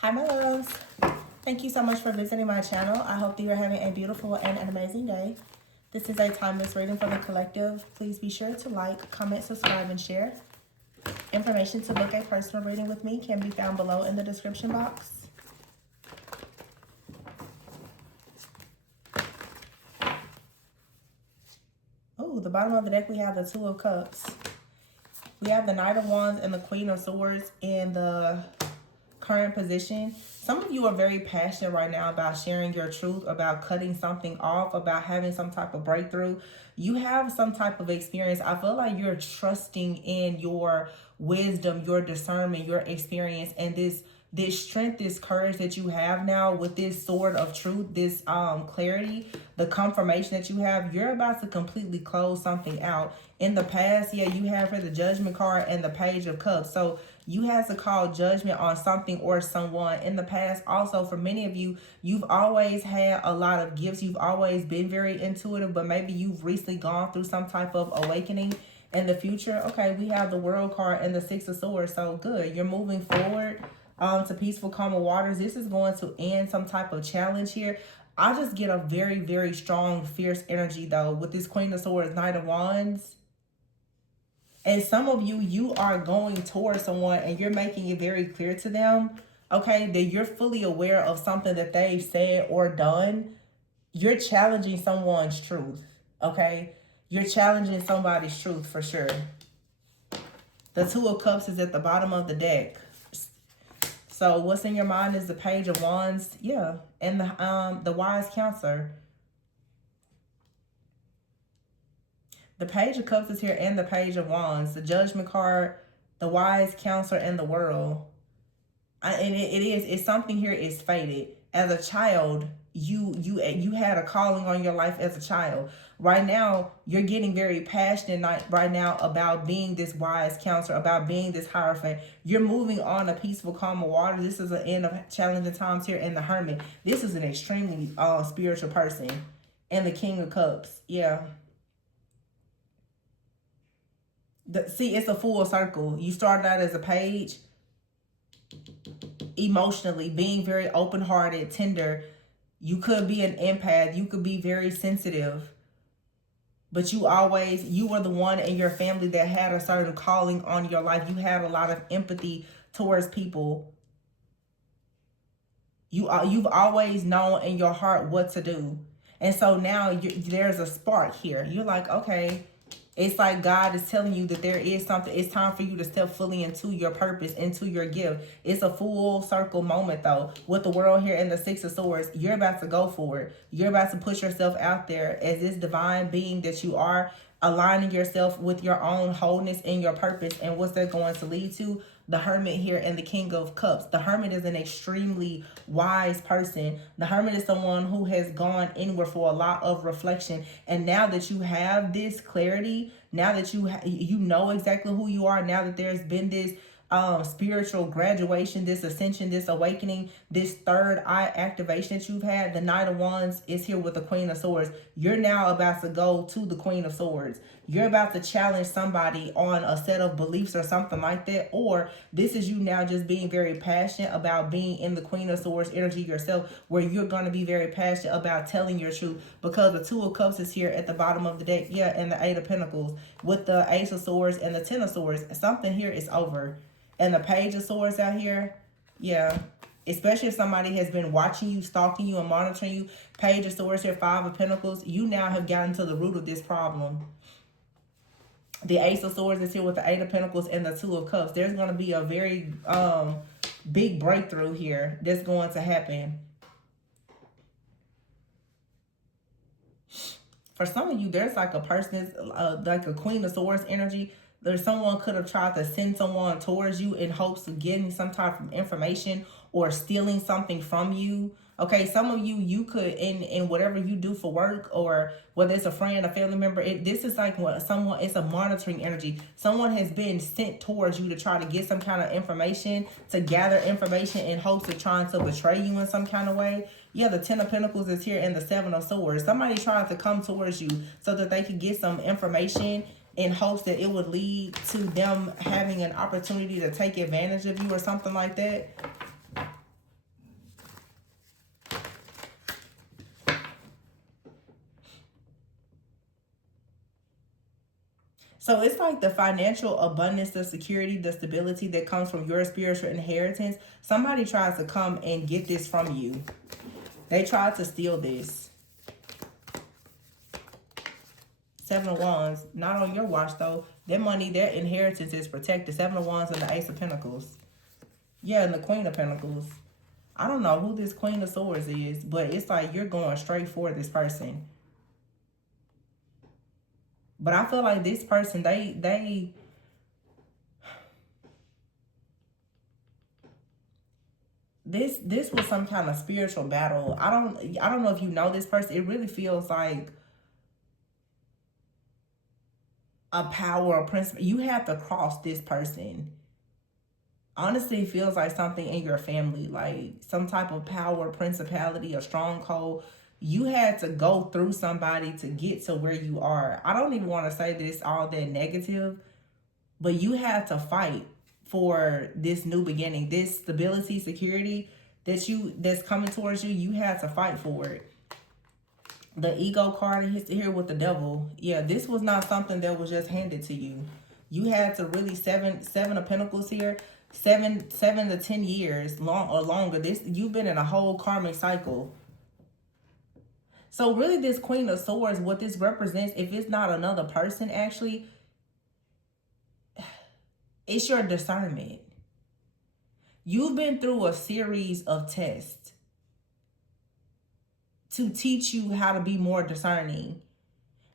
Hi, my loves. Thank you so much for visiting my channel. I hope that you're having a beautiful and an amazing day. This is a timeless reading for the collective. Please be sure to like, comment, subscribe, and share. Information to book a personal reading with me can be found below in the description box. Oh, the bottom of the deck, we have the Two of Cups. We have the Knight of Wands and the Queen of Swords in the current position. Some of you are very passionate right now about sharing your truth, about cutting something off, about having some type of breakthrough. You have some type of experience. I feel like you're trusting in your wisdom, your discernment, your experience, and this strength, this courage that you have now with this sword of truth, this clarity, the confirmation that you have. You're about to completely close something out. In the past, yeah, you have for the Judgment card and the Page of Cups. So you had to call judgment on something or someone. In the past, also, for many of you, you've always had a lot of gifts. You've always been very intuitive, but maybe you've recently gone through some type of awakening. In the future, okay, we have the World card and the Six of Swords. So good. You're moving forward to peaceful, calmer waters. This is going to end some type of challenge here. I just get a very, very strong, fierce energy, though, with this Queen of Swords, Knight of Wands. And some of you, you are going towards someone and you're making it very clear to them, okay, that you're fully aware of something that they've said or done. You're challenging someone's truth, okay? You're challenging somebody's truth for sure. The Two of Cups is at the bottom of the deck. So what's in your mind is the Page of Wands, yeah, and the Wise Counselor. The Page of Cups is here and the Page of Wands. The Judgment card, the Wise Counselor, and the World. And it's something here is fated. As a child, you had a calling on your life as a child. Right now, you're getting very passionate right now about being this wise counselor, about being this hierophant. You're moving on a peaceful, calmer water. This is an end of challenging times here in the Hermit. This is an extremely spiritual person. And the King of Cups, yeah. See, it's a full circle. You started out as a page, emotionally, being very open-hearted, tender. You could be an empath. You could be very sensitive. But you were the one in your family that had a certain calling on your life. You had a lot of empathy towards people. You've always known in your heart what to do. And so now there's a spark here. You're like, okay, it's like God is telling you that there is something. It's time for you to step fully into your purpose, into your gift. It's a full circle moment, though. With the World here and the Six of Swords, you're about to go for it. You're about to put yourself out there as this divine being that you are, aligning yourself with your own wholeness and your purpose. And what's that going to lead to? The Hermit here and the King of Cups. The Hermit is an extremely wise person. The Hermit is someone who has gone inward for a lot of reflection. And now that you have this clarity, now that you know exactly who you are, now that there's been this spiritual graduation, this ascension, this awakening, this third eye activation that you've had, the Knight of Wands is here with the Queen of Swords. You're now about to go to the Queen of Swords. You're about to challenge somebody on a set of beliefs or something like that. Or this is you now just being very passionate about being in the Queen of Swords energy yourself, where you're going to be very passionate about telling your truth, because the Two of Cups is here at the bottom of the deck, yeah, and the Eight of Pentacles with the Ace of Swords and the Ten of Swords. Something here is over. And the Page of Swords out here, yeah. Especially if somebody has been watching you, stalking you, and monitoring you. Page of Swords here, Five of Pentacles. You now have gotten to the root of this problem. The Ace of Swords is here with the Eight of Pentacles and the Two of Cups. There's going to be a very big breakthrough here that's going to happen. For some of you, there's like a person, like a Queen of Swords energy. There's someone could have tried to send someone towards you in hopes of getting some type of information or stealing something from you. Okay, some of you, you could, in whatever you do for work, or whether it's a friend, a family member, this is like what someone, it's a monitoring energy. Someone has been sent towards you to try to get some kind of information, to gather information in hopes of trying to betray you in some kind of way. Yeah, the Ten of Pentacles is here and the Seven of Swords. Somebody trying to come towards you so that they could get some information in hopes that it would lead to them having an opportunity to take advantage of you or something like that. So it's like the financial abundance, the security, the stability that comes from your spiritual inheritance. Somebody tries to come and get this from you. They tried to steal this. Seven of Wands, not on your watch though. Their money, their inheritance is protected. Seven of Wands and the Ace of Pentacles. Yeah, and the Queen of Pentacles. I don't know who this Queen of Swords is, but it's like you're going straight for this person. But I feel like this person, this was some kind of spiritual battle. I don't know if you know this person. It really feels like a power or principle. You have to cross this person. Honestly, it feels like something in your family, like some type of power, principality, a stronghold. You had to go through somebody to get to where you are. I don't even want to say this all that negative, but you had to fight for this new beginning, this stability, security that's coming towards you. You had to fight for it. The ego card is here with the devil. Yeah, this was not something that was just handed to you. You had to really seven of Pentacles here. 7 to 10 years long or longer. This, you've been in a whole karmic cycle. So really this Queen of Swords, what this represents, if it's not another person, actually, it's your discernment. You've been through a series of tests to teach you how to be more discerning.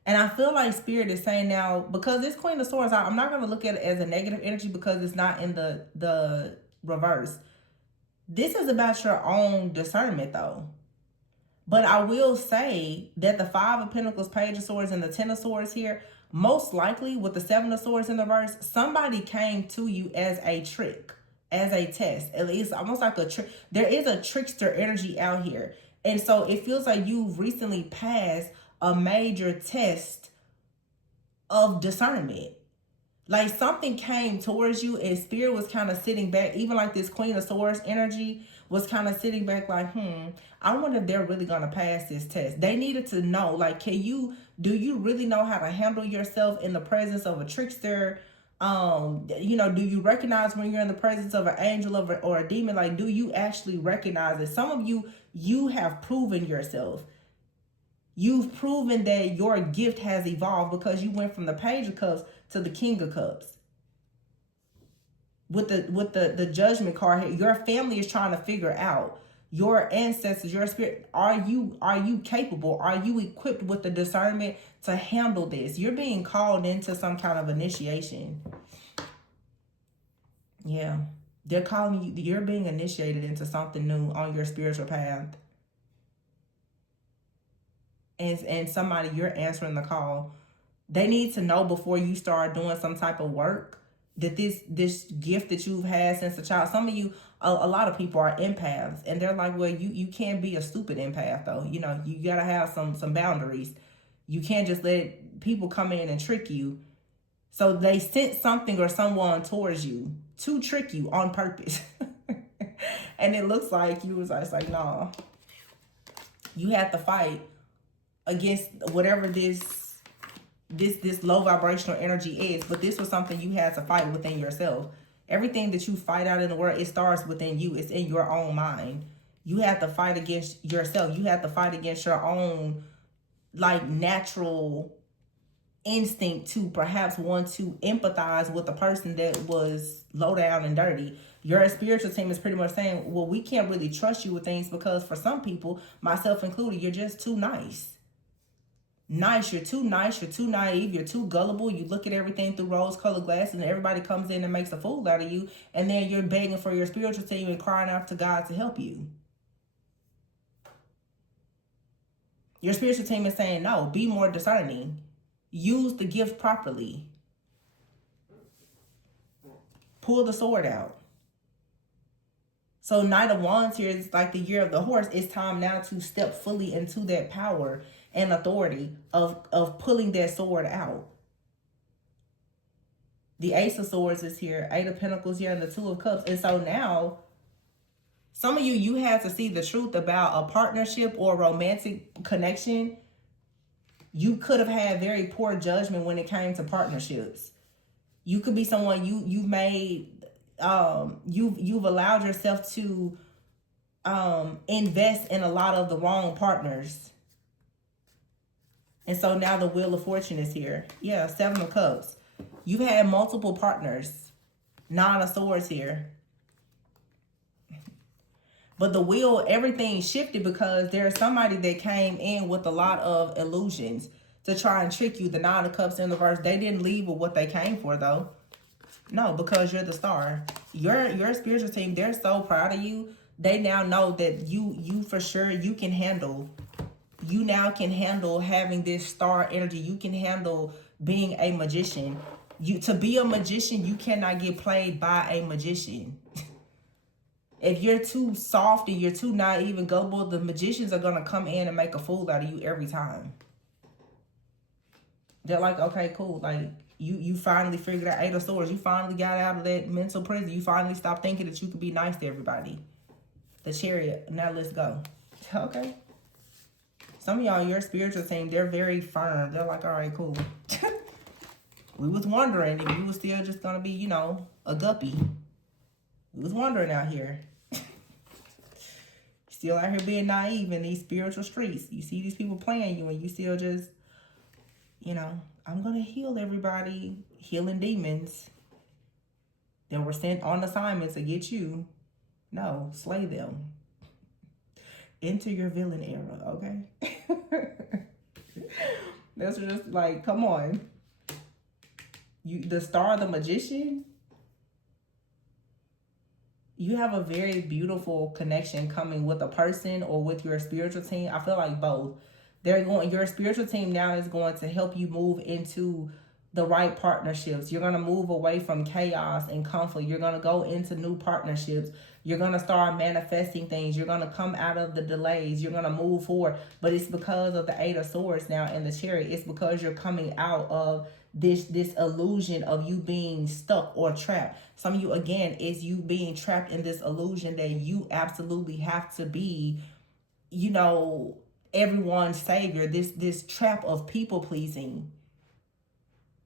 And I feel like Spirit is saying now, because this Queen of Swords, I'm not going to look at it as a negative energy because it's not in the reverse. This is about your own discernment, though. But I will say that the Five of Pentacles, Page of Swords, and the Ten of Swords here, most likely with the Seven of Swords in the reverse, somebody came to you as a trick, as a test. It's almost like a trick. There is a trickster energy out here. And so it feels like you've recently passed a major test of discernment. Like something came towards you and Spirit was kind of sitting back, even like this Queen of Swords energy was kind of sitting back like, I wonder if they're really going to pass this test. They needed to know, like, do you really know how to handle yourself in the presence of a trickster? Do you recognize when you're in the presence of an angel or a demon? Like, do you actually recognize it? Some of you have proven yourself. You've proven that your gift has evolved because you went from the Page of Cups to the King of Cups. With the Judgment card here, your family is trying to figure out, your ancestors, your spirit, are you capable? Are you equipped with the discernment to handle this? You're being called into some kind of initiation. Yeah. They're calling you, you're being initiated into something new on your spiritual path. And somebody, you're answering the call. They need to know before you start doing some type of work that this gift that you've had since a child. Some of you, a lot of people are empaths, and they're like, well, you can't be a stupid empath though. You know, you gotta have some boundaries. You can't just let people come in and trick you. So they sent something or someone towards you to trick you on purpose. And it looks like you was like, no, you have to fight against whatever this low vibrational energy is. But this was something you had to fight within yourself. Everything that you fight out in the world, it starts within you. It's in your own mind. You have to fight against yourself. You have to fight against your own like natural instinct to perhaps want to empathize with a person that was low down and dirty. Your spiritual team is pretty much saying, well, we can't really trust you with things because for some people, myself included, you're just too nice. You're too nice, you're too naive, you're too gullible. You look at everything through rose-colored glasses and everybody comes in and makes a fool out of you, and then you're begging for your spiritual team and crying out to God to help you. Your spiritual team is saying, no, be more discerning. Use the gift properly. Pull the sword out. So Knight of Wands here is like the year of the horse. It's time now to step fully into that power and authority of pulling that sword out. The Ace of Swords is here. Eight of Pentacles here and the Two of Cups. And so now, some of you have to see the truth about a partnership or a romantic connection You could have had very poor judgment when it came to partnerships. You could be someone you've made you've allowed yourself to invest in a lot of the wrong partners. And so now the Wheel of Fortune is here. Yeah, Seven of Cups. You've had multiple partners. Nine of Swords here. But the wheel, everything shifted because there's somebody that came in with a lot of illusions to try and trick you. The Nine of Cups in the reverse, they didn't leave with what they came for, though. No, because you're the star. Your spiritual team, they're so proud of you. They now know that you for sure, you can handle. You now can handle having this star energy. You can handle being a magician. To be a magician, you cannot get played by a magician. If you're too soft and you're too naive and gullible, the magicians are going to come in and make a fool out of you every time. They're like, okay, cool. Like, you finally figured out Eight of Swords. You finally got out of that mental prison. You finally stopped thinking that you could be nice to everybody. The Chariot. Now let's go. Okay. Some of y'all, your spiritual team, they're very firm. They're like, all right, cool. We was wondering if you was still just going to be, you know, a guppy. We was wondering out here. Still out here being naive in these spiritual streets. You see these people playing you and you still just, you know, I'm going to heal everybody. Healing demons that were sent on assignment to get you. No, slay them. Enter your villain era, okay? That's just like, come on. The star, the magician, you have a very beautiful connection coming with a person or with your spiritual team. I feel like both. Your spiritual team now is going to help you move into the right partnerships. You're going to move away from chaos and conflict. You're going to go into new partnerships. You're going to start manifesting things. You're going to come out of the delays. You're going to move forward. But it's because of the Eight of Swords now in the Chariot. It's because you're coming out of this illusion of you being stuck or trapped. Some of you, again, is you being trapped in this illusion that you absolutely have to be, you know, everyone's savior. This trap of people pleasing,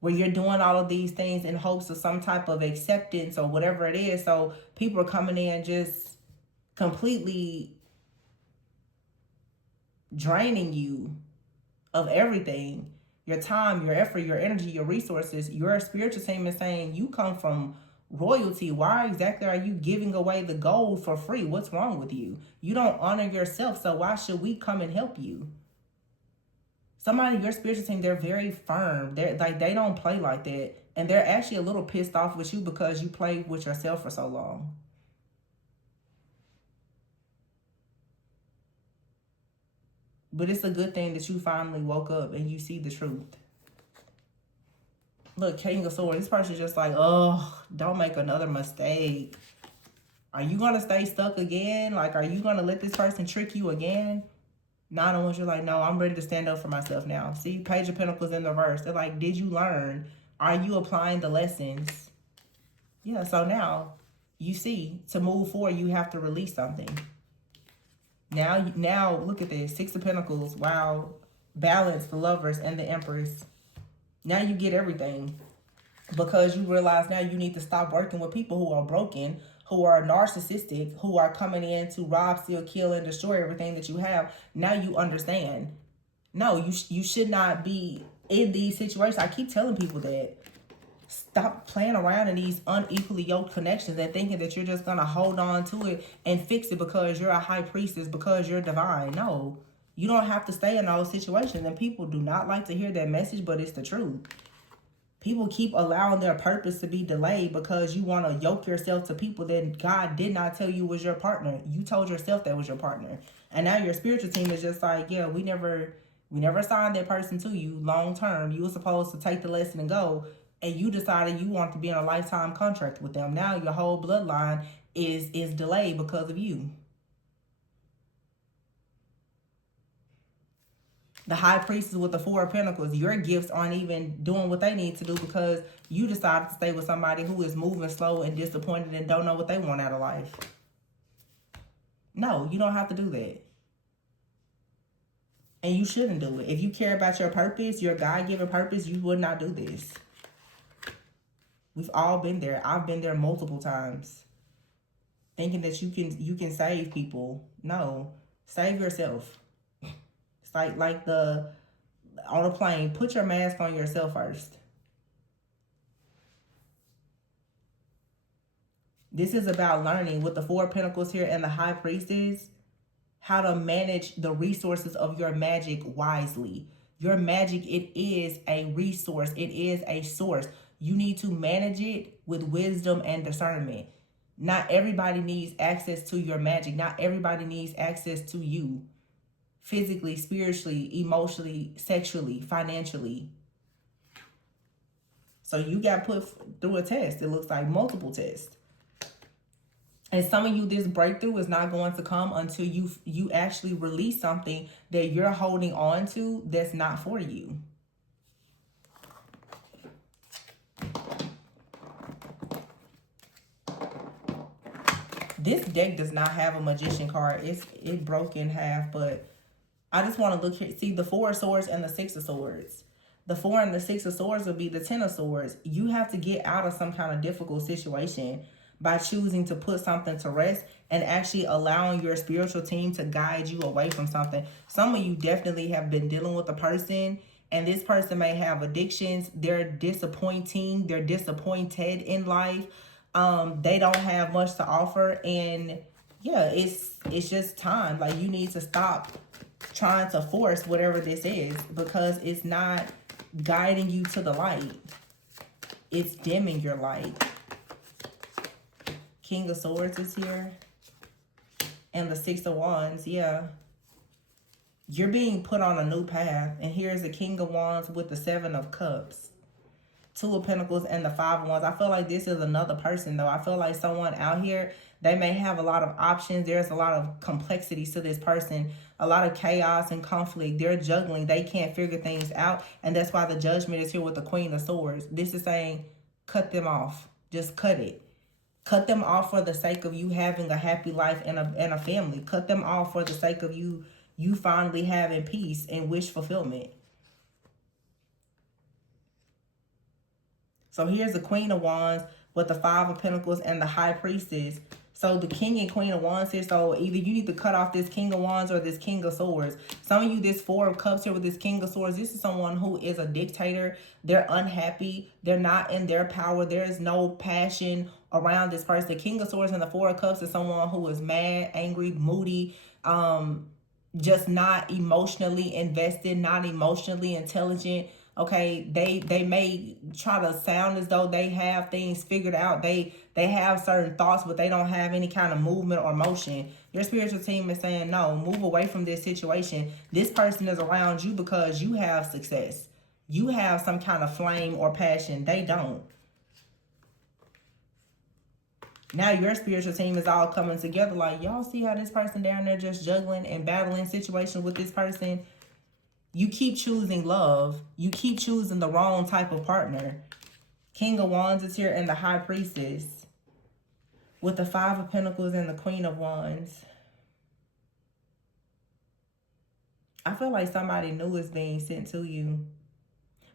where you're doing all of these things in hopes of some type of acceptance or whatever it is. So people are coming in just completely draining you of everything. Your time, your effort, your energy, your resources. Your spiritual team is saying you come from royalty. Why exactly are you giving away the gold for free? What's wrong with you? You don't honor yourself, so why should we come and help you? Somebody, your spiritual team, they're very firm. They're like, they don't play like that. And they're actually a little pissed off with you because you played with yourself for so long. But it's a good thing that you finally woke up and you see the truth. Look, King of Swords, this person's just like, oh, don't make another mistake. Are you going to stay stuck again? Like, are you going to let this person trick you again? Nine of Wands, you're like, no, I'm ready to stand up for myself now. See, Page of Pentacles in the reverse. They're like, did you learn? Are you applying the lessons? Yeah, so now you see, to move forward, you have to release something. Now look at this. Six of Pentacles. Wow. Balance, the Lovers, and the Empress. Now you get everything. Because you realize now you need to stop working with people who are broken, who are narcissistic, who are coming in to rob, steal, kill, and destroy everything that you have. Now you understand. No, you should not be in these situations. I keep telling people that. Stop playing around in these unequally yoked connections and thinking that you're just going to hold on to it and fix it because you're a high priestess, because you're divine. No, you don't have to stay in those situations. And people do not like to hear that message, but it's the truth. People keep allowing their purpose to be delayed because you want to yoke yourself to people that God did not tell you was your partner. You told yourself that was your partner. And now your spiritual team is just like, yeah, we never signed that person to you long term. You were supposed to take the lesson and go. And you decided you want to be in a lifetime contract with them. Now your whole bloodline is delayed because of you. The High Priestess with the Four of Pentacles, your gifts aren't even doing what they need to do because you decided to stay with somebody who is moving slow and disappointed and don't know what they want out of life. No, you don't have to do that. And you shouldn't do it. If you care about your purpose, your God-given purpose, you would not do this. We've all been there. I've been there multiple times. Thinking that you can save people. No. Save yourself. It's like the on a plane, put your mask on yourself first. This is about learning with the Four of Pentacles here and the High Priestess, how to manage the resources of your magic wisely. Your magic, it is a resource. It is a source. You need to manage it with wisdom and discernment. Not everybody needs access to your magic. Not everybody needs access to you. Physically, spiritually, emotionally, sexually, financially. So you got put through a test. It looks like multiple tests. And some of you, this breakthrough is not going to come until you actually release something that you're holding on to that's not for you. This deck does not have a magician card. It broke in half, but I just want to look here. See the Four of Swords and the Six of Swords. The Four and the Six of Swords would be the Ten of Swords. You have to get out of some kind of difficult situation by choosing to put something to rest and actually allowing your spiritual team to guide you away from something. Some of you definitely have been dealing with a person, and this person may have addictions. They're disappointing. They're disappointed in life. They don't have much to offer, and yeah, it's just time. Like, you need to stop trying to force whatever this is, because it's not guiding you to the light. It's dimming your light. King of Swords is here. And the Six of Wands, yeah. You're being put on a new path. And here's the King of Wands with the Seven of Cups. Two of Pentacles and the Five of Wands. I feel like this is another person, though. I feel like someone out here, they may have a lot of options. There's a lot of complexities to this person. A lot of chaos and conflict. They're juggling. They can't figure things out. And that's why the Judgment is here with the Queen of Swords. This is saying, cut them off. Just cut it. Cut them off for the sake of you having a happy life and a family. Cut them off for the sake of you finally having peace and wish fulfillment. So here's the Queen of Wands with the Five of Pentacles and the High Priestess. So the King and Queen of Wands here. So either you need to cut off this King of Wands or this King of Swords. Some of you, this Four of Cups here with this King of Swords. This is someone who is a dictator. They're unhappy. They're not in their power. There is no passion around this person. The King of Swords and the Four of Cups is someone who is mad, angry, moody, just not emotionally invested, not emotionally intelligent. Okay, they may try to sound as though they have things figured out. They have certain thoughts, but they don't have any kind of movement or motion. Your spiritual team is saying, no, move away from this situation. This person is around you because you have success. You have some kind of flame or passion. They don't. Now your spiritual team is all coming together like, y'all see how this person down there just juggling and battling situations with this person? You keep choosing love. You keep choosing the wrong type of partner. King of Wands is here and the High Priestess with the Five of Pentacles and the Queen of Wands. I feel like somebody new is being sent to you.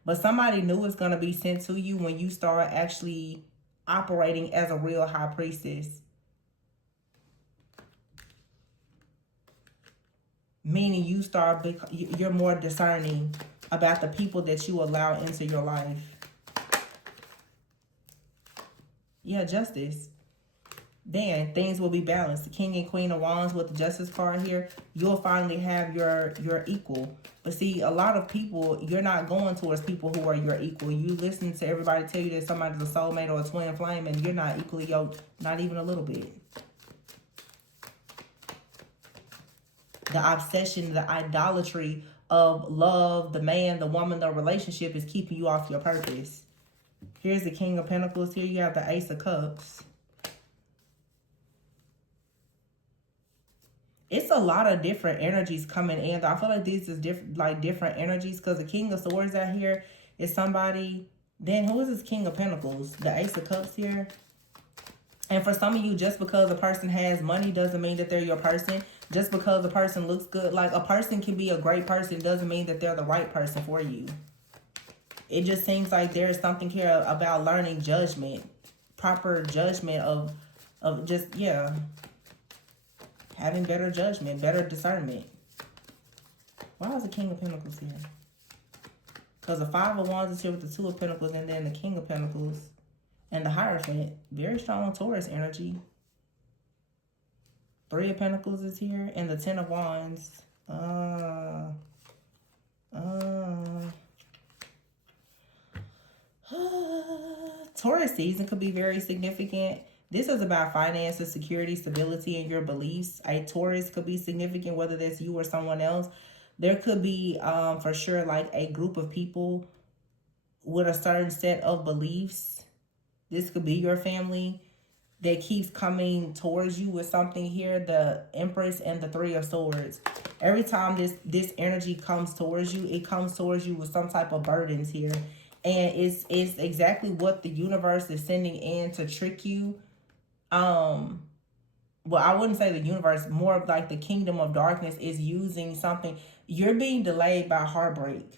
But somebody new is going to be sent to you when you start actually operating as a real High Priestess. Meaning you're more discerning about the people that you allow into your life. Yeah, Justice. Then things will be balanced. The King and Queen of Wands with the Justice card here. You'll finally have your equal. But see, a lot of people, you're not going towards people who are your equal. You listen to everybody tell you that somebody's a soulmate or a twin flame, and you're not equally yoked, not even a little bit. The obsession, the idolatry of love, the man, the woman, the relationship is keeping you off your purpose. Here's the King of Pentacles. Here you have the Ace of Cups. It's a lot of different energies coming in. I feel like these is different energies, because the King of Swords out here is somebody. Then who is this King of Pentacles? The Ace of Cups here. And for some of you, just because a person has money doesn't mean that they're your person. Just because a person looks good, like a person can be a great person, doesn't mean that they're the right person for you. It just seems like there's something here about learning judgment, proper judgment of just, yeah, having better judgment, better discernment. Why is the King of Pentacles here? Because the Five of Wands is here with the Two of Pentacles, and then the King of Pentacles and the Hierophant. Very strong Taurus energy. Three of Pentacles is here, and the Ten of Wands. Taurus season could be very significant. This is about finances, security, stability, and your beliefs. A Taurus could be significant, whether that's you or someone else. There could be, for sure, like a group of people with a certain set of beliefs. This could be your family that keeps coming towards you with something here. The Empress and the Three of Swords. Every time this energy comes towards you, it comes towards you with some type of burdens here. And it's exactly what the universe is sending in to trick you. Well, I wouldn't say the universe, more of like the kingdom of darkness is using something. You're being delayed by heartbreak.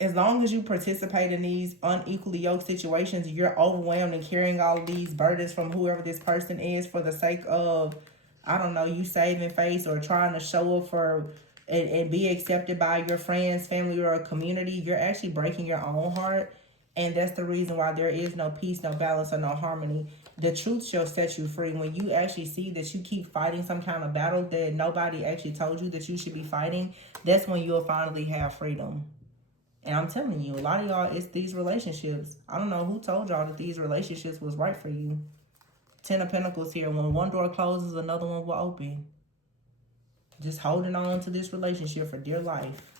As long as you participate in these unequally yoked situations, you're overwhelmed and carrying all of these burdens from whoever this person is for the sake of, I don't know, you saving face or trying to show up for and be accepted by your friends, family, or a community. You're actually breaking your own heart. And that's the reason why there is no peace, no balance, or no harmony. The truth shall set you free. When you actually see that you keep fighting some kind of battle that nobody actually told you that you should be fighting, that's when you'll finally have freedom. And I'm telling you, a lot of y'all, it's these relationships. I don't know who told y'all that these relationships was right for you. Ten of Pentacles here. When one door closes, another one will open. Just holding on to this relationship for dear life.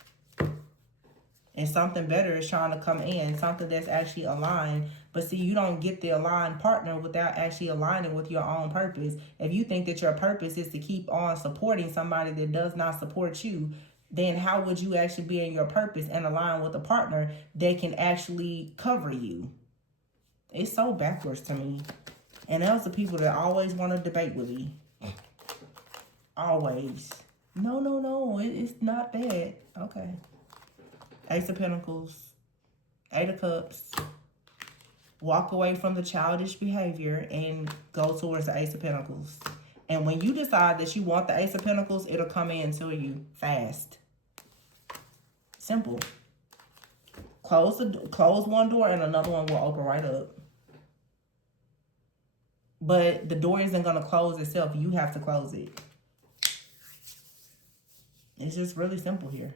And something better is trying to come in. Something that's actually aligned. But see, you don't get the aligned partner without actually aligning with your own purpose. If you think that your purpose is to keep on supporting somebody that does not support you, then how would you actually be in your purpose and align with a partner that can actually cover you? It's so backwards to me. And those are people that always want to debate with me. Always. No. It's not that. Okay. Ace of Pentacles. Eight of Cups. Walk away from the childish behavior and go towards the Ace of Pentacles. And when you decide that you want the Ace of Pentacles, it'll come in to you fast. Simple. Close one door and another one will open right up. But the door isn't going to close itself. You have to close it. It's just really simple here.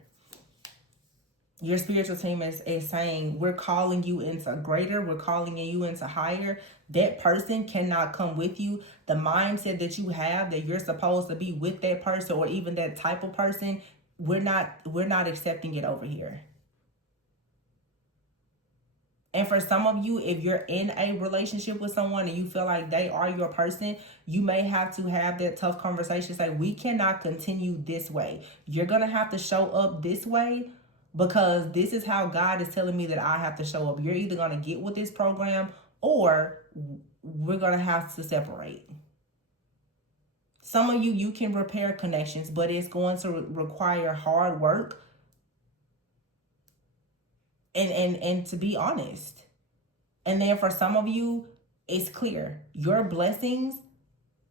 Your spiritual team is saying, we're calling you into greater. We're calling you into higher. That person cannot come with you. The mindset that you have that you're supposed to be with that person or even that type of person, we're not accepting it over here. And for some of you, if you're in a relationship with someone and you feel like they are your person, you may have to have that tough conversation. Say, we cannot continue this way. You're going to have to show up this way because this is how God is telling me that I have to show up. You're either going to get with this program or we're going to have to separate. Some of you can repair connections, but it's going to require hard work. And to be honest. And then for some of you, it's clear. Your blessings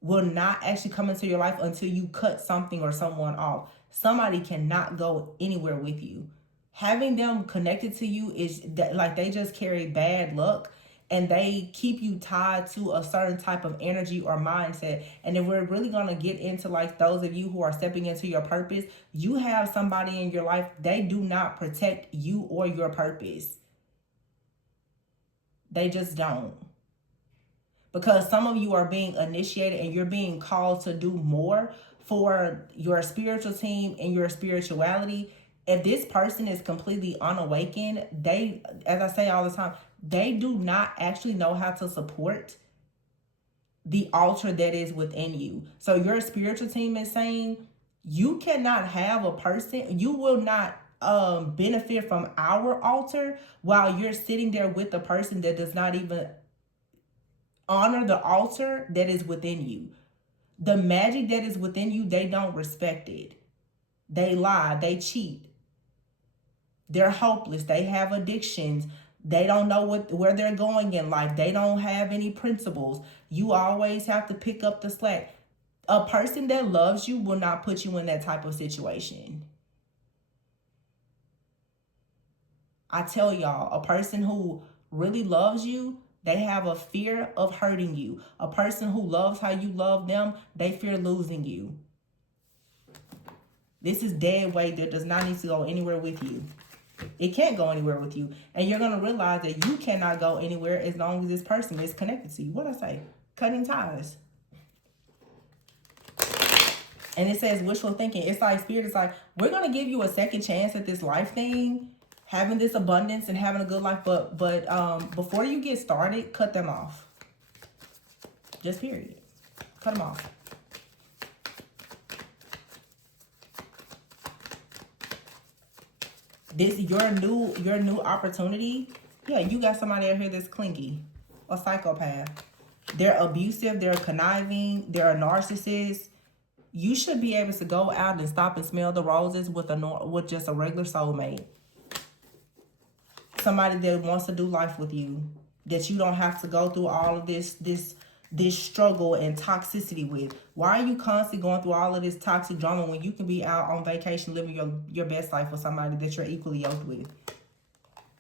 will not actually come into your life until you cut something or someone off. Somebody cannot go anywhere with you. Having them connected to you is that, like, they just carry bad luck and they keep you tied to a certain type of energy or mindset. And if we're really going to get into like those of you who are stepping into your purpose, you have somebody in your life, they do not protect you or your purpose. They just don't. Because some of you are being initiated and you're being called to do more for your spiritual team and your spirituality. If this person is completely unawakened, they, as I say all the time, they do not actually know how to support the altar that is within you. So your spiritual team is saying, you cannot have a person, you will not benefit from our altar while you're sitting there with a person that does not even Honor the altar that is within you. The magic that is within you, they don't respect it. They lie, they cheat. They're hopeless. They have addictions. They don't know where they're going in life. They don't have any principles. You always have to pick up the slack. A person that loves you will not put you in that type of situation. I tell y'all, a person who really loves you, they have a fear of hurting you. A person who loves how you love them, they fear losing you. This is dead weight that does not need to go anywhere with you. It can't go anywhere with you. And you're going to realize that you cannot go anywhere as long as this person is connected to you. What did I say? Cutting ties. And it says wishful thinking. It's like Spirit is like, we're going to give you a second chance at this life thing, having this abundance and having a good life. But before you get started, cut them off. Just period. Cut them off. This your new opportunity. Yeah, you got somebody out here that's clingy, a psychopath. They're abusive, they're conniving, they're a narcissist. You should be able to go out and stop and smell the roses with just a regular soulmate. Somebody that wants to do life with you, that you don't have to go through all of this struggle and toxicity with. Why are you constantly going through all of this toxic drama when you can be out on vacation living your best life with somebody that you're equally yoked with?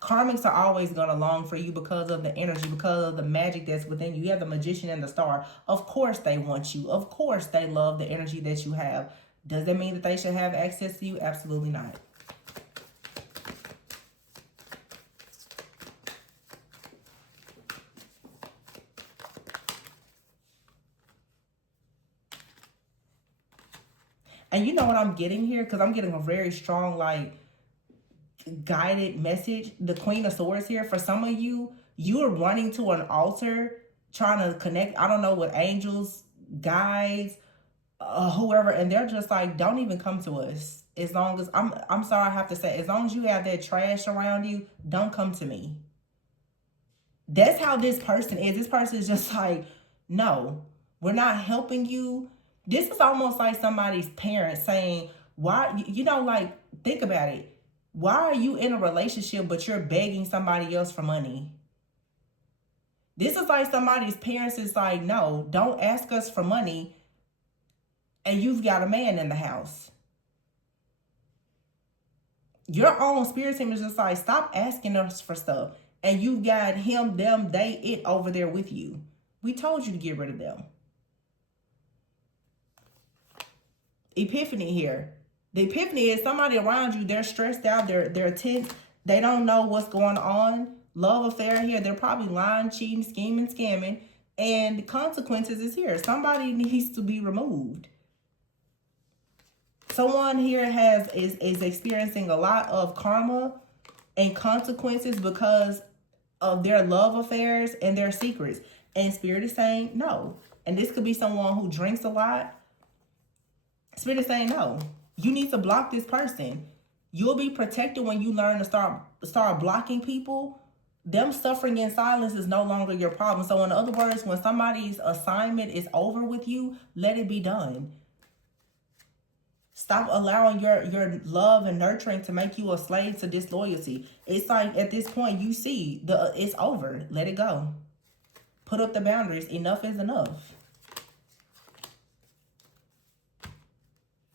Karmics are always going to long for you because of the energy, because of the magic that's within you. You have the magician and the star. Of course they want you. Of course they love the energy that you have. Does that mean that they should have access to you? Absolutely not. And you know what I'm getting here? Because I'm getting a very strong, like, guided message. The Queen of Swords here. For some of you, you are running to an altar, trying to connect, I don't know, with angels, guides, whoever. And they're just like, don't even come to us. As long as, I'm sorry I have to say, as long as you have that trash around you, don't come to me. That's how this person is. This person is just like, no, we're not helping you. This is almost like somebody's parent saying, why, like, think about it. Why are you in a relationship, but you're begging somebody else for money? This is like somebody's parents is like, no, don't ask us for money. And you've got a man in the house. Your own spirit team is just like, stop asking us for stuff. And you've got him, them, they, it over there with you. We told you to get rid of them. Epiphany here. The epiphany is somebody around you, they're stressed out, they're tense, they don't know what's going on. Love affair here, they're probably lying, cheating, scheming, scamming, and the consequences is here. Somebody needs to be removed. Someone here is experiencing a lot of karma and consequences because of their love affairs and their secrets. And Spirit is saying no. And this could be someone who drinks a lot. Spirit is saying no. You need to block this person. You'll be protected when you learn to start blocking people. Them suffering in silence is no longer your problem. So in other words, when somebody's assignment is over with you, let it be done. Stop allowing your love and nurturing to make you a slave to disloyalty. It's like at this point you see it's over. Let it go. Put up the boundaries. Enough is enough.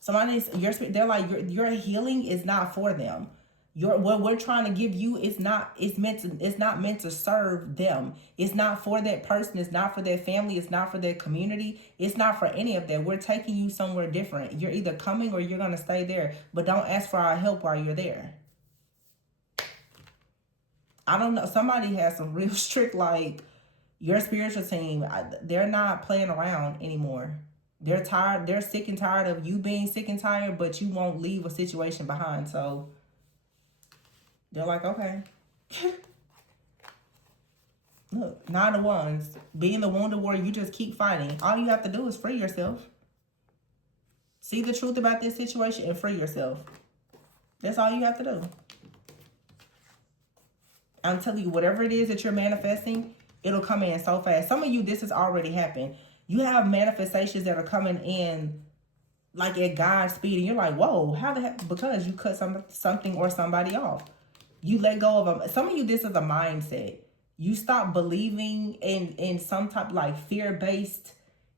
They're like, your healing is not for them. What we're trying to give you is not meant to serve them. It's not for that person. It's not for their family. It's not for their community. It's not for any of that. We're taking you somewhere different. You're either coming or you're going to stay there. But don't ask for our help while you're there. I don't know. Somebody has some real strict, like, your spiritual team. They're not playing around anymore. They're tired. They're sick and tired of you being sick and tired, but you won't leave a situation behind. So they're like, okay. Look, 9 of Wands. Being the wounded warrior, you just keep fighting. All you have to do is free yourself. See the truth about this situation and free yourself. That's all you have to do. I'm telling you, whatever it is that you're manifesting, It'll come in so fast. Some of you, this has already happened. You have manifestations that are coming in like at God's speed, and you're like, whoa, how the heck? Because you cut something or somebody off. You let go of them. Some of you, this is a mindset. You stop believing in some type like fear-based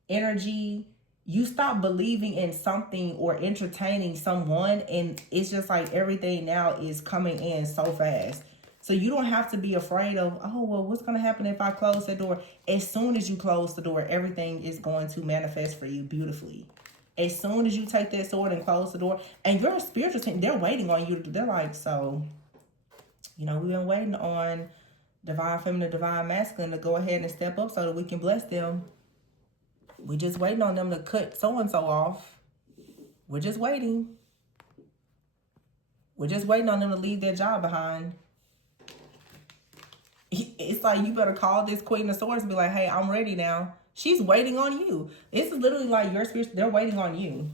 energy. You stop believing in something or entertaining someone, and it's just like everything now is coming in so fast. So you don't have to be afraid of, oh, well, what's going to happen if I close the door? As soon as you close the door, everything is going to manifest for you beautifully. As soon as you take that sword and close the door, and your spiritual team, they're waiting on you. They're like, so, you know, we've been waiting on divine feminine, divine masculine to go ahead and step up so that we can bless them. We're just waiting on them to cut so-and-so off. We're just waiting. We're just waiting on them to leave their job behind. It's like, you better call this Queen of Swords and be like, hey, I'm ready now. She's waiting on you. This is literally like your spirit. They're waiting on you.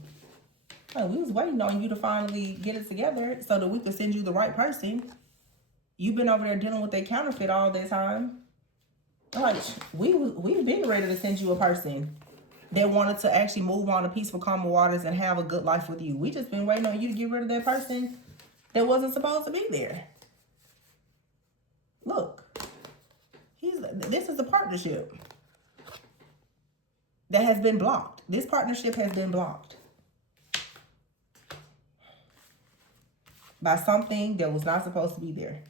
Like, we was waiting on you to finally get it together so that we could send you the right person. You've been over there dealing with that counterfeit all that time. Like, we've been ready to send you a person that wanted to actually move on to peaceful, calm waters and have a good life with you. We just been waiting on you to get rid of that person that wasn't supposed to be there. Look, this is a partnership that has been blocked. This partnership has been blocked by something that was not supposed to be there.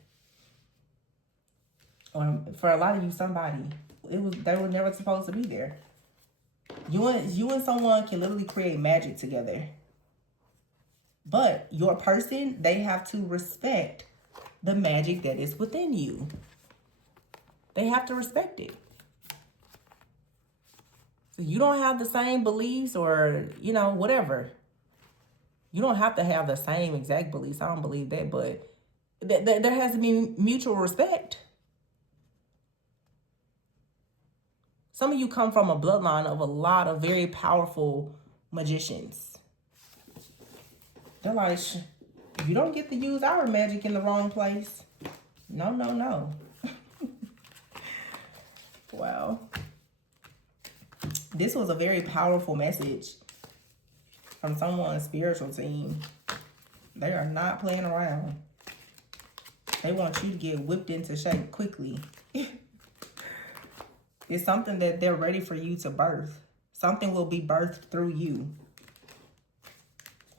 Or for a lot of you, somebody, they were never supposed to be there. You and someone can literally create magic together. But your person, they have to respect the magic that is within you. They have to respect it. So you don't have the same beliefs or, you know, whatever. You don't have to have the same exact beliefs. I don't believe that, but there has to be mutual respect. Some of you come from a bloodline of a lot of very powerful magicians. They're like, you don't get to use our magic in the wrong place. No, no, no. Wow. This was a very powerful message from someone's spiritual team. They are not playing around. They want you to get whipped into shape quickly. It's something that they're ready for you to birth. Something will be birthed through you.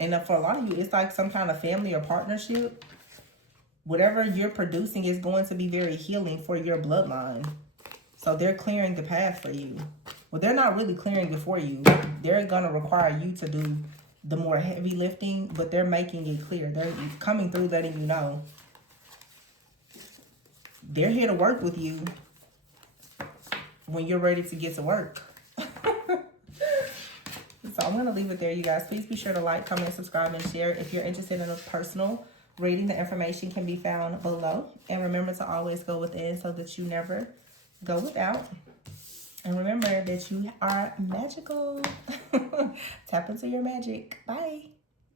And for a lot of you, it's like some kind of family or partnership. Whatever you're producing is going to be very healing for your bloodline. So they're clearing the path for you. Well, they're not really clearing it for you. They're going to require you to do the more heavy lifting, but they're making it clear. They're coming through letting you know. They're here to work with you when you're ready to get to work. So I'm going to leave it there, you guys. Please be sure to like, comment, subscribe, and share. If you're interested in a personal reading, the information can be found below. And remember to always go within so that you never go without. And remember that you are magical. Tap into your magic. Bye.